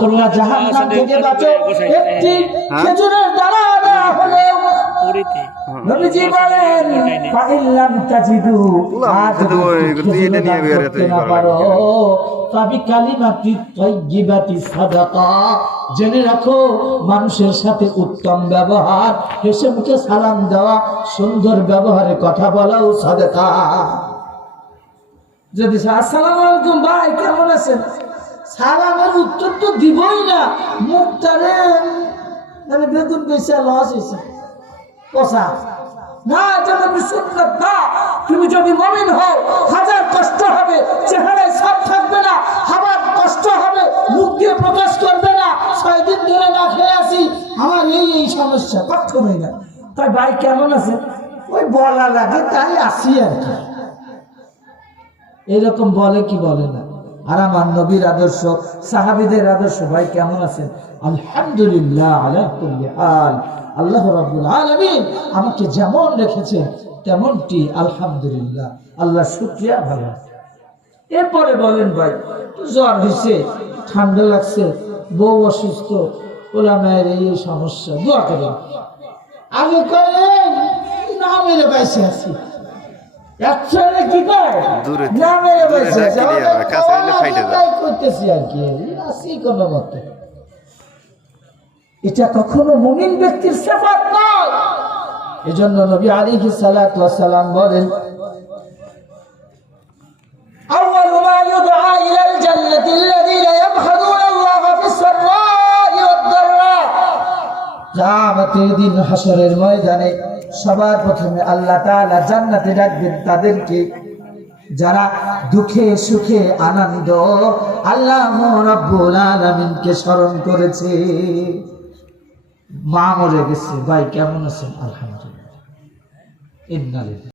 তোমরা জাহান্নাম থেকে বাঁচো একটি খেজুরের দানা দেওয়া হলেও নবীজি বলেন ফাইল্লাম তাজিদু কালিমাতি তাইয়্যিবাতি সাদাকা জেনে রাখো মানুষের সাথে উত্তম ব্যবহার হেসে মুখে সালাম দেওয়া সুন্দর ব্যবহারে কথা বলাও সাদাকা যদি আসসালামু আলাইকুম ভাই কেমন আছেন সালামের উত্তর তো দিবই না মুখটারে মানে বেগুন বেচা লস হয়েছে পোষা না এটা নবী সুন্নাত না তুমি যদি মুমিন হও হাজার কষ্ট হবে চেহারায় ছাপ থাকবে না হাজার কষ্ট হবে মুখ দিয়ে প্রকাশ করবে না 6 দিন ধরে না খেয়ে আসি আমার এই সমস্যা কখনোই না তাই ভাই কেমন আছে ওই বলা লাগে তাই আসি আর কি এরকম বলে কি বলে না আর আমার নবীর আদর্শ সাহাবীদের আদর্শ ভাই কেমন আছেন আলহামদুলিল্লাহ আলা কুল্লি হাল আল্লাহ রাব্বুল আলামিন আমাকে যেমন রেখেছে তেমনটি আলহামদুলিল্লাহ আল্লাহ শুকরিয়া ভালো এরপরে বলেন ভাই জ্বর হয়েছে ঠান্ডা লাগছে বউ অসুস্থ ওলামায়ের এই সমস্যা দোয়া করেন আগে করেন না মেরে পাইছে আছি একসাথে কি করে না মেরে পাইছে করতেছি আর কি আসি কোনো মতে এটা কখনো মুমিন ব্যক্তির সিফাত নয় এজন্য নবী আলাইহিস সালাতু ওয়াস সালাম বলেন আউয়ালু মা ইউদআ ইলাল জান্নাতি আল্লাযীনা ইয়াবখাদুনা আল্লাহ ফিস সাররা'i ওয়াদ দাররা কিয়ামতের দিন হাশরের ময়দানে সবার প্রথমে আল্লাহ তাআলা জান্নাতে রাখবেন তাদেরকে যারা দুঃখে সুখে আনন্দ আল্লাহ রাব্বুল আলামিনকে স্মরণ করেছে মা মরে গেছে ভাই কেমন আছেন আলহামদুলিল্লাহ